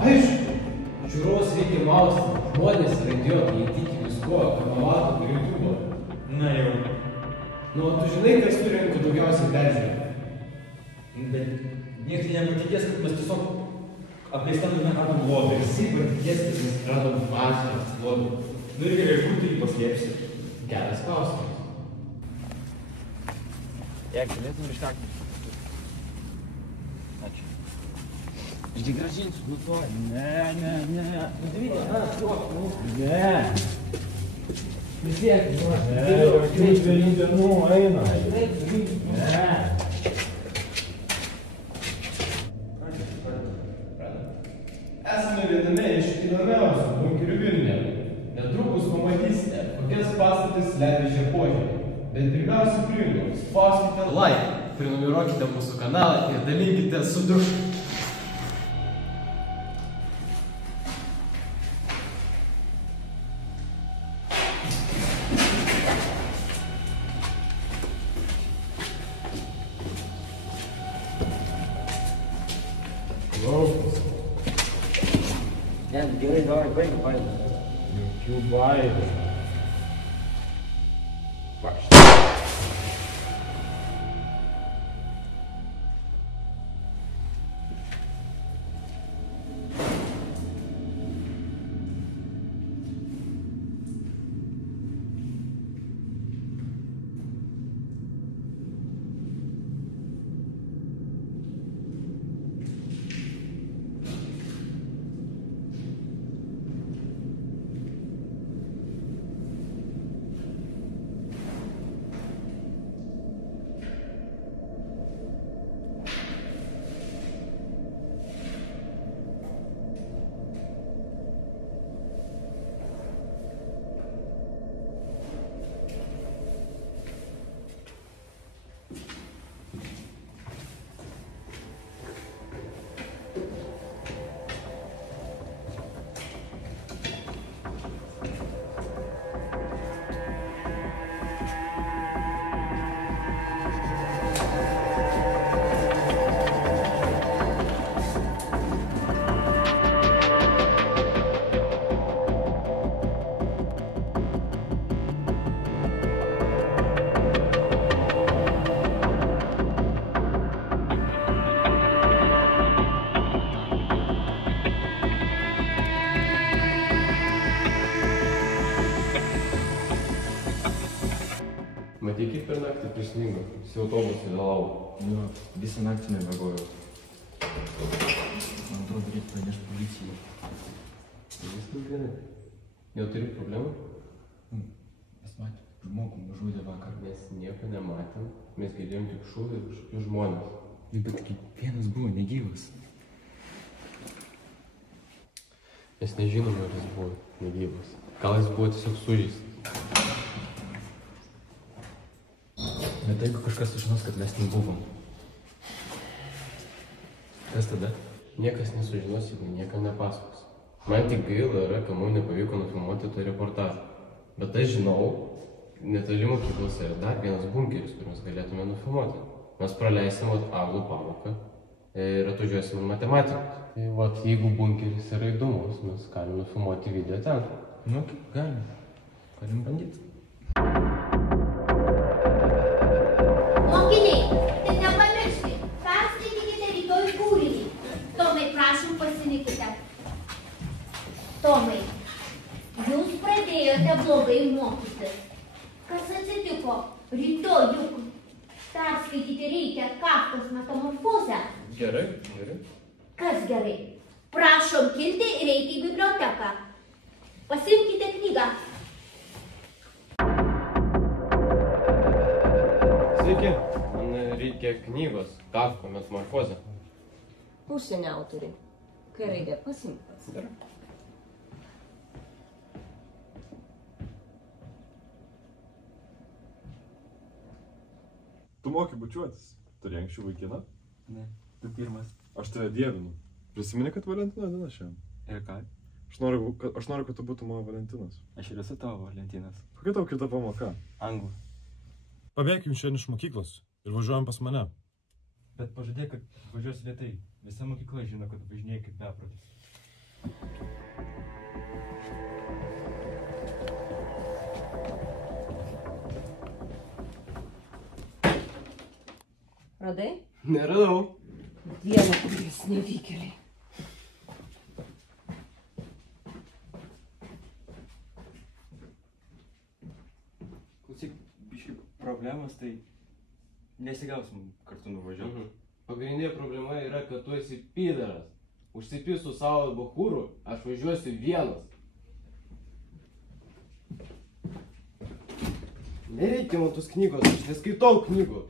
Aišku, žiūrovus reikia mausti, žmonės yra idiotai, jie tiki visko, ką pamato per YouTube. Na jau. Nu, tu žinai, kas surinko daugiausiai peržiūrų. Bet niekas nepatikės, kad mes tiesiog apleistam radom lobį. Visi patikės, kad mes radom važiavęs lobį. Nu ir gerai, kur tu jį paslėpsi? Geras klausimas. Jak galėtum ištakti? Ačiū. Aš tik gražinsiu, nu to. Ne. Ne. Vis tiek, Jau 2 dienų eina. Ne. Esame viename iš įdomiausių bunkerių Vilniuje. Netrukus pamatysite, kokias pastatas slepia šie požemiai. Bet pirmiausia primenu, spauskite like, prenumeruokite mūsų kanalą ir dalinkite su draugu. Ne, gerai, davai, baigim. Jokių baimių. Matei, kaip per naktį prisningo, visi autobusai vėlavo. Nu, visą naktį nebegojau. Man atrodo, reikia pranešti policijai. Viskas gerai. Jau turi problemų? Mes matėm, žmogų nužudė vakar. Mes nieko nematėm, mes girdėjom tik šūvį ir kažkokius žmonės. Bet kiekvienas buvo negyvas. Mes nežinom, ar jis buvo negyvas. Gal jis buvo tiesiog sužeistas. Bet jeigu kažkas sužinos, kad mes nebuvom. Kas tada? Niekas nesužinos, jeigu niekam nepasakos. Man tik gaila yra, kad mums nepavyko nufilmuoti to reportažą. Bet aš žinau, netoli mokyklos yra dar vienas bunkeris, kur mes galėtume nufilmuoti. Mes praleisim anglų pamoką ir atvažiuosim matematikos. Tai vat, jeigu bunkeris yra įdomus, mes galim nufilmuoti video ten. Nu, galim. Galim bandyti. Mokiniai, tai nepamirškit, perskaitykite rytoj kūrinį. Tomai, prašom, pasilikite. Tomai, jūs pradėjote blogai mokytis. Kas atsitiko? Rytoj juk perskaityti reikia Kafkos metamorfozę. Gerai, gerai. Kas gerai? Prašom kilti ir eiti į biblioteką. Pasiimkite knygą. Sveiki, man reikia knygos Kafkos metamorfozė. Užsienio autoriai. Kai raidė pasimk. Gerai. Tu moki bučiuotis. Turi anksčiau vaikiną? Ne, tu pirmas. Aš tave dievinu. Prisimeni, kad Valentino diena šiandien? Ir ką? Aš noriu, kad tu būtum mano Valentinas. Aš ir esu tavo Valentinas. Kokia tau kita pamoka? Anglų. Pabėgim šiandien iš mokyklos ir važiuojam pas mane. Bet pažadėk, kad važiuosi lėtai. Visa mokykla žino, kad važinėjai kaip beprotis. Radai? Neradau. Dieve, kuris nevykėliai. Klausyk, biškai problemas, tai nesigausim kartu nuvažiuoti. Pagrindinė problema yra, kad tu esi pydaras. Užsipyk su savo bachūru, aš važiuosiu vienas. Nereikia man tos knygos, aš neskaitau knygų.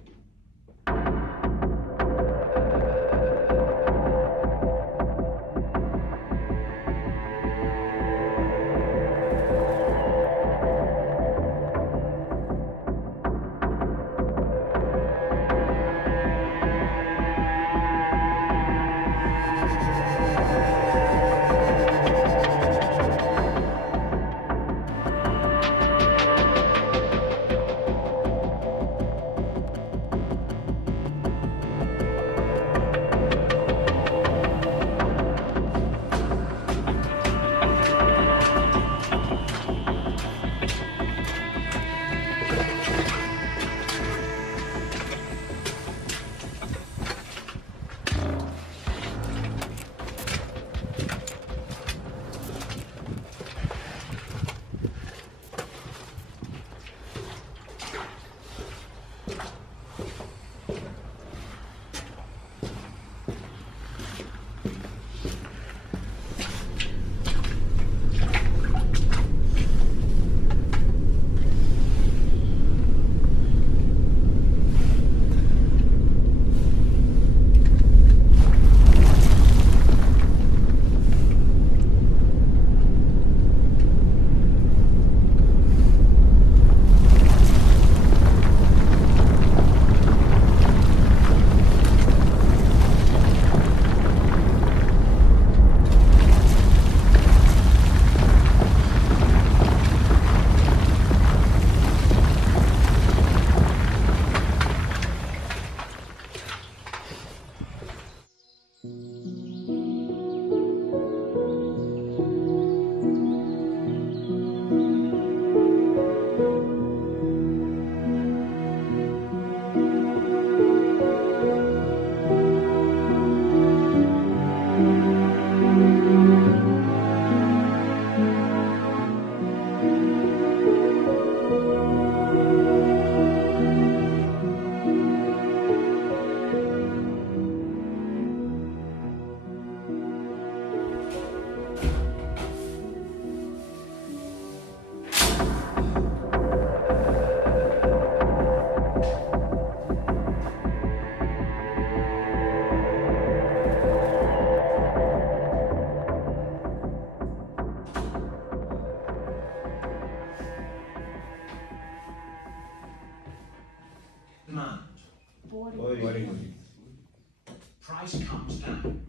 Price comes down.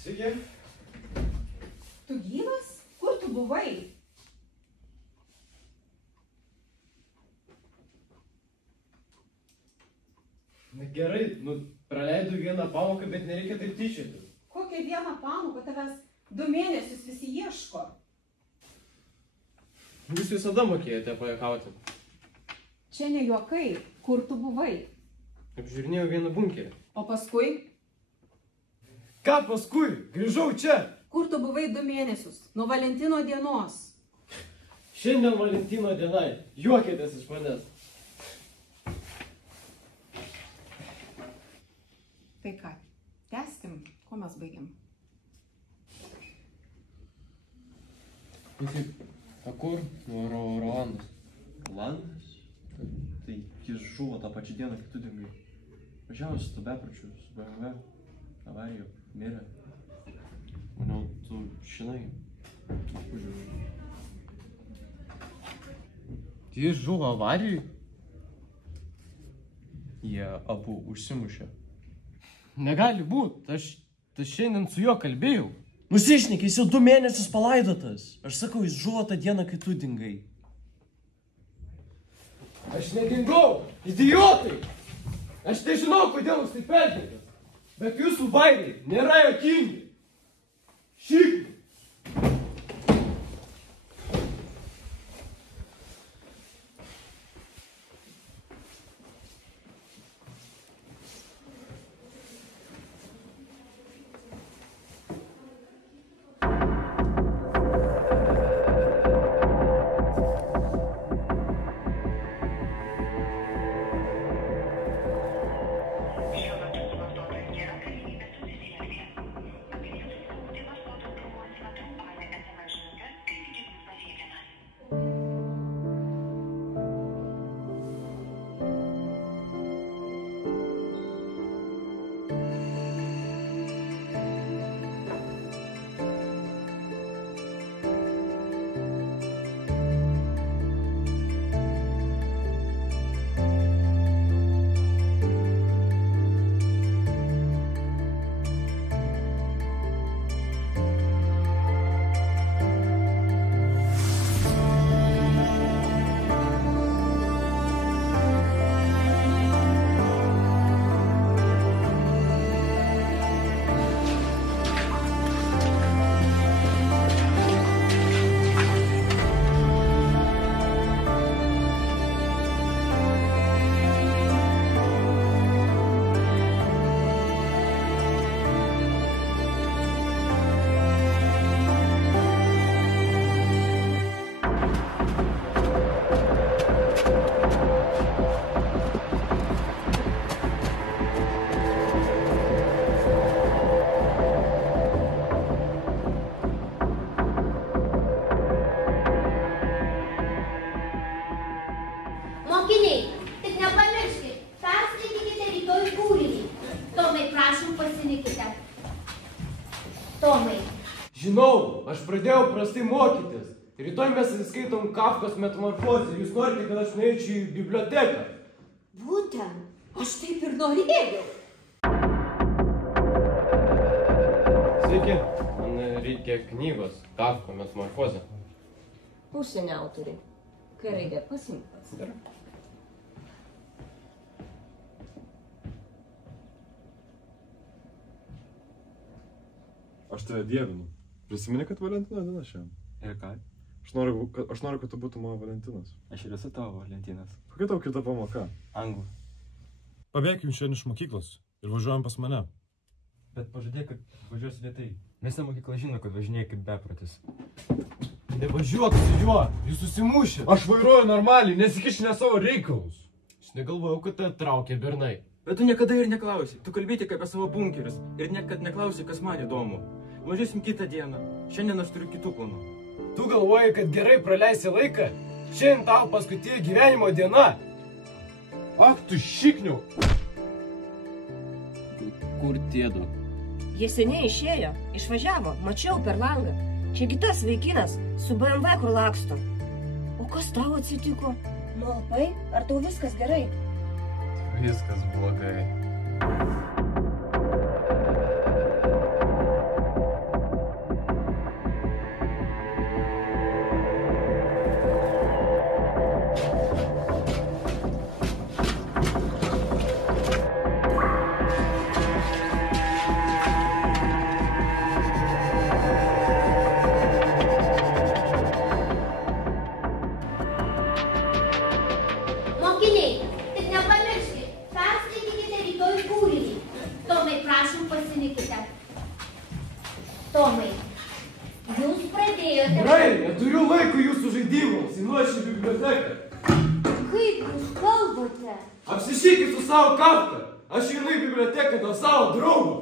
Sveiki. Tu gyvas? Kur tu buvai? Na gerai, praleidau vieną pamoką, bet nereikia taip tyčiotis. Kokią vieną pamoką tavęs 2 mėnesius visi ieško? Jūs visada mokėjote pajuokauti. Čia ne juokai. Kur tu buvai? Apžiūrinėjau vieną bunkerį. O paskui? Ką paskui? Grįžau čia. Kur tu buvai 2 mėnesius? Nuo Valentino dienos. Šiandien Valentino diena. Juokitės iš manęs. Tai ką? Tęskim, ko mes baigiam? O kur? Rolandas. Rolandas? Tai jis žuvo tą pačią dieną, kai tu dingai. Važiavo su bepročiu, su BMW. Avarijo, mirė. Maniau, tu žinai. Jis žuvo avarijai? Jie abu užsimušė. Negali būt. Aš šiandien su juo kalbėjau. Nusišnekė, jis jau 2 mėnesius palaidotas. Aš sakau, jis žuvo tą dieną, kai tu dingai. Aš nedingau, idiotai! Aš nežinau, kodėl jūs taip elgiatės, bet jūsų bairiai nėra juokingi. Šikni! Tomai, Žinau, aš pradėjau prastai mokytis. Rytoj mes skaitom Kafkos metamorfozę. Jūs norite, kad aš nueičiau į biblioteką? būtent, aš taip ir norėjau. Sveiki, man reikia knygos Kafko metamorfozė. Užsienio autoriai. Kai reikia, pasimk pats. Aš tave dievinu. Prisimeni, kad Valentino diena šiandien? Ir ką? Aš noriu, kad tu būtum mano Valentinas. Aš ir esu tavo Valentinas. Kokia tau kita pamoka? Anglų. Pabėkim šiandien iš mokyklos ir važiuojam pas mane. Bet pažadėk, kad važiuosi lėtai. Visa mokykla žino, kad važinėjai kaip beprotis. Nevažiuok su juo, jūs susimušėt. Aš vairuoju normaliai, nesikiši ne savo reikalus. Aš negalvojau, kad te traukia bernai. Bet tu niekada ir neklausi. Tu kalbėjai tik apie savo bunkerius. Ir niekad neklausi, kas man įdomu. Važiuosim kitą dieną. Šiandien aš turiu kitų planų. Tu galvoji, kad gerai praleisi laiką? Šiandien tau paskutinė gyvenimo diena. Ak, tu šikniau. Kur tėdo? Jie seniai išėjo, išvažiavo, mačiau per langą. Čiagi tas vaikinas su BMW kur laksto. O kas tau atsitiko? Malpai, ar tau viskas gerai? Viskas blogai. Mokiniai, tik nepamirškit, perskaitykite rytoj kūrinį. Tomai, prašom, pasilikite. Tomai, jūs pradėjote... Gerai, neturiu laiko jūsų žaidimams, įnuošiu į biblioteką. Kaip jūs kalbate? Apsišykit su savo Kafka. Aš einu į biblioteką dėl savo draugų.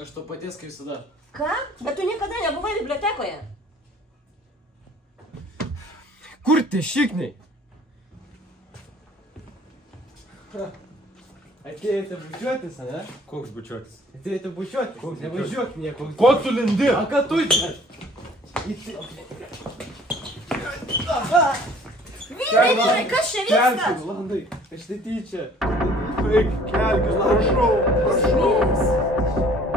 Aš to paties kaip visada. Ką? Bet tu niekada nebuvai bibliotekoje. Kur tie šikniai? Atėjote bučiuotis, ane? Koks bučiuotis? Atėjote bučiuotis. Nevažiuok nieko. Ko tu lindi? A ką tu čia? Vyrai, kas čia vyksta? Kelkis, Landai. Aš tai tyčia. Eik, kelkis, prašau, prašau.